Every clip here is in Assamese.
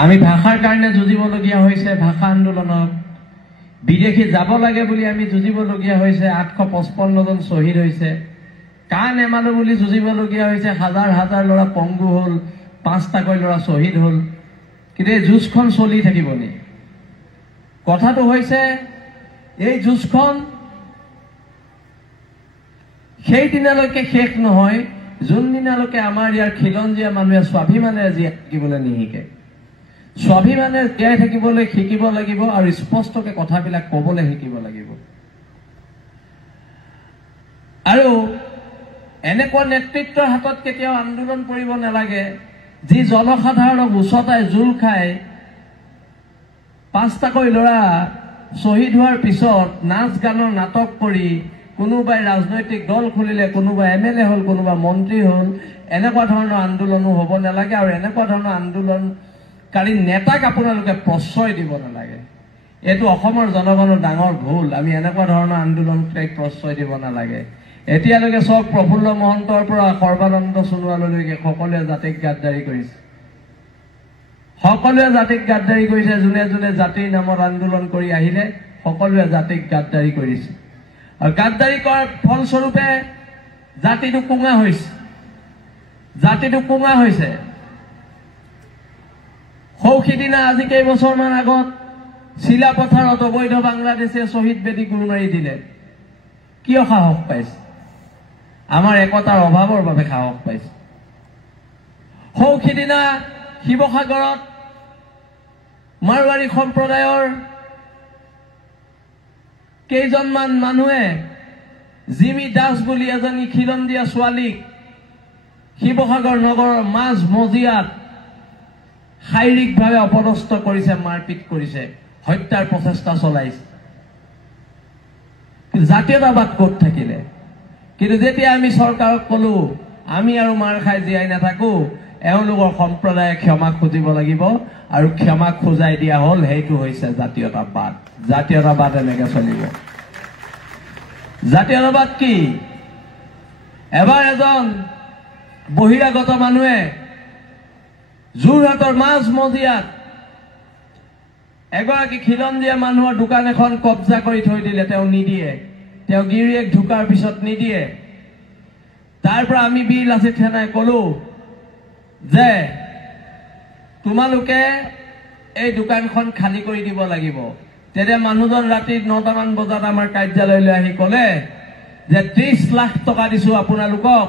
আমি ভাষাৰ কাৰণে যুঁজিবলগীয়া হৈছে, ভাষা আন্দোলনত বিদেশী যাব লাগে বুলি আমি যুঁজিবলগীয়া হৈছে, 855 জন শ্বহীদ হৈছে। কাণ এমালো বুলি যুঁজিবলগীয়া হৈছে, হাজাৰ হাজাৰ ল'ৰা পংগু হ'ল, 5টাকৈ ল'ৰা শ্বহীদ হ'ল। কিন্তু এই যুঁজখন চলি থাকিব নি? কথাটো হৈছে এই যুঁজখন সেই দিনালৈকে শেষ নহয় যোনদিনালৈকে আমাৰ ইয়াৰ খিলঞ্জীয়া মানুহে স্বাভিমানেৰে জীয়াই থাকিবলৈ নিশিকে। স্বাভিমানেৰে জীয়াই থাকিবলৈ শিকিব লাগিব আৰু স্পষ্টকৈ কথাবিলাক ক'বলৈ শিকিব লাগিব। আৰু এনেকুৱা নেতৃত্বৰ হাতত কেতিয়াও আন্দোলন কৰিব নালাগে যি জনসাধাৰণক উচতাই জোল খায়। 5টাকৈ ল'ৰা শ্বহীদ হোৱাৰ পিছত নাচ গানৰ নাটক কৰি কোনোবাই ৰাজনৈতিক দল খুলিলে, কোনোবা MLA হ'ল, কোনোবা মন্ত্ৰী হ'ল। এনেকুৱা ধৰণৰ আন্দোলনো হ'ব নালাগে আৰু এনেকুৱা ধৰণৰ আন্দোলনকাৰী নেতাক আপোনালোকে প্ৰশ্ৰয় দিব নালাগে। এইটো অসমৰ জনগণৰ ডাঙৰ ভুল। আমি এনেকুৱা ধৰণৰ আন্দোলনক প্ৰশ্ৰয় দিব নালাগে। এতিয়ালৈকে চব প্ৰফুল্ল মহন্তৰ পৰা সৰ্বানন্দ সোণোৱাললৈকে সকলোৱে জাতিক গাদ্দাৰী কৰিছে। সকলোৱে জাতিক গাদ্দাৰী কৰিছে। যোনে যোনে জাতিৰ নামত আন্দোলন কৰি আহিলে সকলোৱে জাতিক গাদ্দাৰী কৰিছে। আৰু গাদ্দাৰী কৰাৰ ফলস্বৰূপে জাতিটো কোঙা হৈছে। জাতিটো কোঙা হৈছে। সৌসিদিনা আজি কেইবছৰমান আগত চিলাপথাৰত অবৈধ বাংলাদেশে শ্বহীদ বেদী গুৰু মাৰি দিলে। কিয় সাহস পাইছে? আমাৰ একতাৰ অভাৱৰ বাবে সাহস পাইছে। সৌসিদিনা শিৱসাগৰত মাৰোৱাৰী সম্প্ৰদায়ৰ কেইজনমান মানুহে জিমি দাস বুলি এজনী খিলঞ্জীয়া ছোৱালীক শিৱসাগৰ নগৰৰ মাজ মজিয়াত শাৰীৰিকভাৱে অপদস্থ কৰিছে, মাৰপিট কৰিছে, হত্যাৰ প্ৰচেষ্টা চলাইছে। জাতীয়তাবাদ ক'ত থাকিলে? কিন্তু যেতিয়া আমি চৰকাৰক ক'লো আমি আৰু মাৰ খাই জীয়াই নাথাকো, এওঁলোকৰ সম্প্ৰদায়ে ক্ষমা খুজিব লাগিব আৰু ক্ষমা খোজাই দিয়া হ'ল। সেইটো হৈছে জাতীয়তাবাদ। জাতীয়তাবাদ এনেকে চলিব। জাতীয়তাবাদ কি? এবাৰ এজন বহিৰাগত মানুহে যোৰহাটৰ মাজ মজিয়াত এগৰাকী খিলঞ্জীয়া মানুহৰ দোকান এখন কব্জা কৰি থৈ দিলে। তেওঁ নিদিয়ে, তেওঁ গিৰিয়েক ঢুকাৰ পিছত নিদিয়ে। তাৰ পৰা আমি বীৰ লাচিত সেনাই ক'লো যে তোমালোকে এই দোকানখন খালী কৰি দিব লাগিব। তেতিয়া মানুহজন ৰাতি 9টামান বজাত আমাৰ কাৰ্যালয়লৈ আহি ক'লে যে 30 লাখ টকা দিছো আপোনালোকক,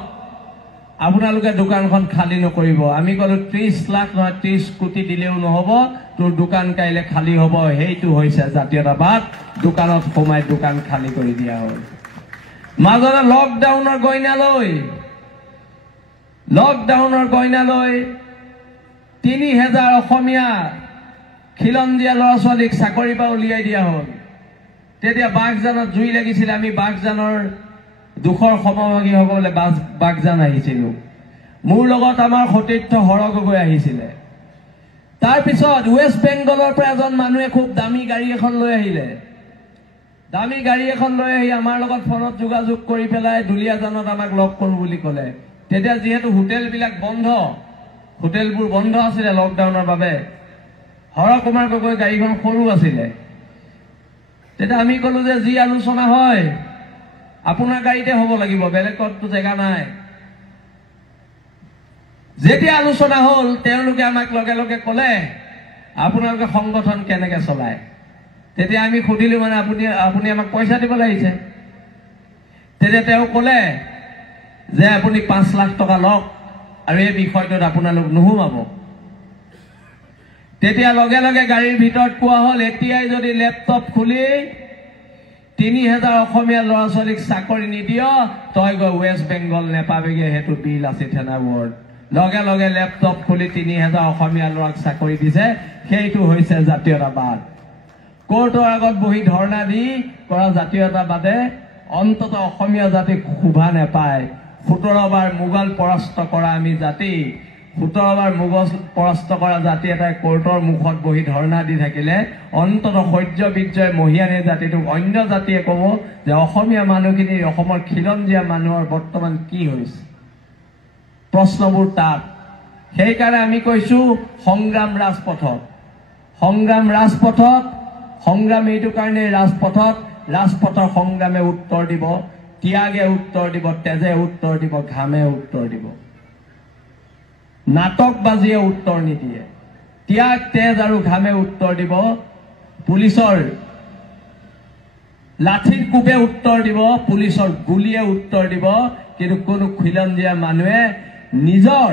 আপোনালোকে দোকানখন খালী নকৰিব। আমি ক'লো 30 লাখ নহয়, 30 কোটি দিলেও নহ'ব, তোৰ দোকান কাইলৈ খালী হ'ব। সেইটো হৈছে জাতীয়তাবাদ। দোকানত সোমাই দোকান খালী কৰি দিয়া হ'ল। মাজতে লকডাউনৰ গইনা লৈ 3000 অসমীয়া খিলঞ্জীয়া ল'ৰা ছোৱালীক চাকৰিৰ পৰা উলিয়াই দিয়া হ'ল। তেতিয়া বাঘজানত জুই লাগিছিল। আমি বাঘজানৰ দুখৰ সমভাগী হ'বলৈ বাঘজান আহিছিলো। মোৰ লগত আমাৰ সতীৰ্থ হৰ গগৈ আহিছিলে। তাৰপিছত ৱেষ্ট বেংগলৰ পৰা এজন মানুহে খুব দামী গাড়ী এখন লৈ আহিলে। দামী গাড়ী এখন লৈ আহি আমাৰ লগত ফোনত যোগাযোগ কৰি পেলাই দুলীয়াজানত আমাক লগ কৰোঁ বুলি ক'লে। তেতিয়া যিহেতু হোটেলবিলাক বন্ধ, হোটেলবোৰ বন্ধ আছিলে লকডাউনৰ বাবে, হৰ কুমাৰ গগৈ গাড়ীখন সৰু আছিলে। তেতিয়া আমি ক'লো যে যি আলোচনা হয় আপোনাৰ গাড়ীতে হ'ব লাগিব, বেলেগতো জেগা নাই। যেতিয়া আলোচনা হ'ল তেওঁলোকে আমাক লগে লগে ক'লে আপোনালোকে সংগঠন কেনেকৈ চলায়। তেতিয়া আমি সুধিলো মানে আপুনি আমাক পইচা দিব লাগিছে। তেতিয়া তেওঁ ক'লে যে আপুনি 5 লাখ টকা লওক আৰু এই বিষয়টোত আপোনালোক নুসুমাব। তেতিয়া লগে লগে গাড়ীৰ ভিতৰত কোৱা হ'ল এতিয়াই যদি লেপটপ খুলি 3000 অসমীয়া ল'ৰা ছোৱালীক চাকৰি নিদিয় তই গৈ ৱেষ্ট বেংগল নেপাবিগে। সেইটো বীৰ লাচিত সেনা ৱৰ্ড। লগে লগে লেপটপ খুলি 3000 অসমীয়া ল'ৰাক চাকৰি দিছে। সেইটো হৈছে জাতীয়তাবাদ। কোৰ্টৰ আগত বহি ধৰ্ণা দি কৰা জাতীয়তাবাদে অন্তত অসমীয়া জাতিক শোভা নেপায়। 17 বাৰ মোগল পৰাস্ত কৰা আমি জাতি, 17 বাৰ মোগল পৰাস্ত কৰা জাতি এটাই কোৰ্টৰ মুখত বহি ধৰ্ণা দি থাকিলে অন্তত সহ্য বিজয় মহিয়ানে জাতিটোক অন্য জাতিয়ে ক'ব যে অসমীয়া মানুহখিনি, অসমৰ খিলঞ্জীয়া মানুহৰ বৰ্তমান কি হৈছে। প্ৰশ্নবোৰ তাত সেইকাৰণে আমি কৈছো সংগ্ৰাম ৰাজপথত সংগ্ৰাম এইটো কাৰণে ৰাজপথৰ সংগ্ৰামে উত্তৰ দিব, ত্যাগে উত্তৰ দিব, তেজে উত্তৰ দিব, ঘামে উত্তৰ দিব। নাটকবাজিয়ে উত্তৰ নিদিয়ে। ত্যাগ, তেজ আৰু ঘামে উত্তৰ দিব। পুলিচৰ লাঠিৰ কোবে উত্তৰ দিব, পুলিচৰ গুলিয়ে উত্তৰ দিব। কিন্তু কোনো খিলঞ্জীয়া মানুহে নিজৰ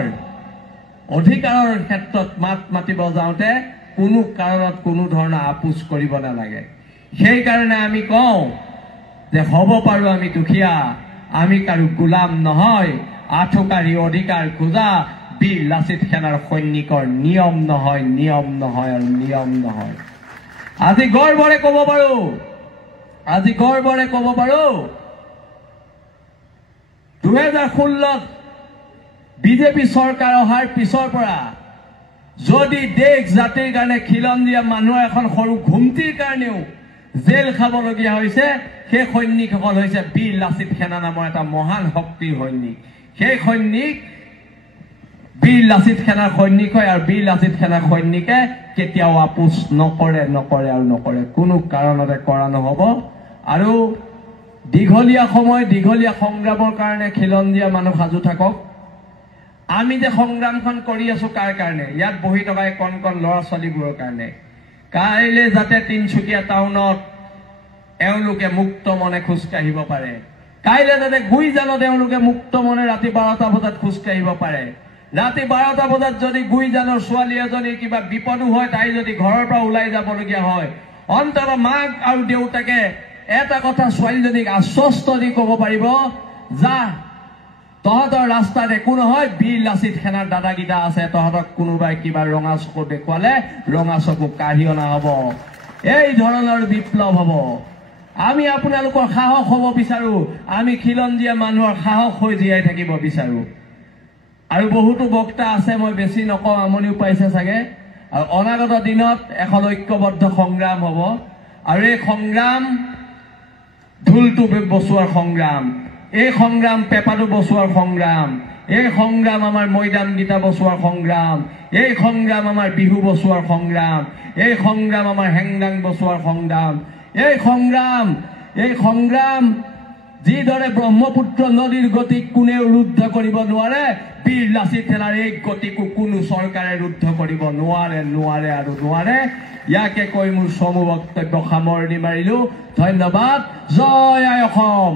অধিকাৰৰ ক্ষেত্ৰত মাত মাতিব যাওঁতে কোনো কাৰণত কোনো ধৰণৰ আপোচ কৰিব নালাগে। সেইকাৰণে আমি কওঁ যে হ'ব পাৰো আমি দুখীয়া, আমি কাৰো গোলাম নহয়। আঠুকাৰী অধিকাৰ খোজা বীৰ লাচিত সেনাৰ সৈনিকৰ নিয়ম নহয়, নিয়ম নহয় আৰু নিয়ম নহয়। আজি গৰ্বৰে ক'ব পাৰো 2016 বিজেপি চৰকাৰ অহাৰ পিছৰ পৰা যদি দেশ জাতিৰ কাৰণে খিলঞ্জীয়া মানুহৰ এখন সৰু ঘুমটিৰ কাৰণেও জেল খাবলগীয়া হৈছে, সেই সৈনিকসকল হৈছে বীৰ লাচিত সেনা নামৰ এটা মহান শক্তিৰ সৈনিক। সেই সৈনিক বীৰ লাচিত সেনাৰ সৈনিক হয় আৰু বীৰ লাচিত সেনাৰ সৈনিকে কেতিয়াও আপোচ নকৰে আৰু নকৰে, কোনো কাৰণতে কৰা নহব। আৰু দীঘলীয়া সংগ্ৰামৰ কাৰণে খিলঞ্জীয়া মানুহ সাজু থাকক। আমি যে সংগ্ৰামখন কৰি আছো কাৰ কাৰণে? ইয়াত বহি থকা কণ ল'ৰা ছোৱালীবোৰৰ কাৰণে। কাইলৈ যাতে তিনচুকীয়া টাউনত এওঁলোকে মুক্ত মনে খোজকাঢ়িব পাৰে, কাইলৈ যাতে গুইজানত এওঁলোকে মুক্ত মনে ৰাতি 12টা বজাত খোজকাঢ়িব পাৰে। ৰাতি 12টা বজাত যদি গুইজানৰ ছোৱালী এজনীৰ কিবা বিপদো হয়, তাই যদি ঘৰৰ পৰা ওলাই যাবলগীয়া হয়, অন্তত মাক আৰু দেউতাকে এটা কথা ছোৱালীজনীক আশ্বস্ত দি ক'ব পাৰিব, যা তহঁতৰ ৰাস্তাত একো নহয়, বীৰ লাচিত সেনাৰ দাদাগীতা আছে, তহঁতক কোনোবাই কিবা ৰঙা চকু দেখুৱালে ৰঙা চকু কাঢ়ি অনা হ'ব। এই ধৰণৰ বিপ্লৱ হ'ব। আমি আপোনালোকৰ সাহস হ'ব বিচাৰো, আমি খিলঞ্জীয়া মানুহৰ সাহস হৈ জীয়াই থাকিব বিচাৰো। আৰু বহুতো বক্তা আছে, মই বেছি নকওঁ, আমনিও পাইছে চাগে। আৰু অনাগত দিনত এখন ঐক্যবদ্ধ সংগ্ৰাম হ'ব। আৰু এই সংগ্ৰাম ঢোলটো বচোৱাৰ সংগ্ৰাম, এই সংগ্ৰাম পেপাটো বচোৱাৰ সংগ্ৰাম, এই সংগ্ৰাম আমাৰ মৈদামগীতা বচোৱাৰ সংগ্ৰাম, এই সংগ্ৰাম আমাৰ বিহু বচোৱাৰ সংগ্ৰাম, এই সংগ্ৰাম আমাৰ হেংদাং বচোৱাৰ সংগ্ৰাম। এই সংগ্ৰাম যিদৰে ব্ৰহ্মপুত্ৰ নদীৰ গতিক কোনেও ৰুদ্ধ কৰিব নোৱাৰে, বীৰ লাচিত সেনাৰ এই গতিকো কোনো চৰকাৰে ৰুদ্ধ কৰিব নোৱাৰে। ইয়াকে কৈ মোৰ চমু বক্তব্য সামৰণি মাৰিলো। ধন্যবাদ। জয় আই অসম।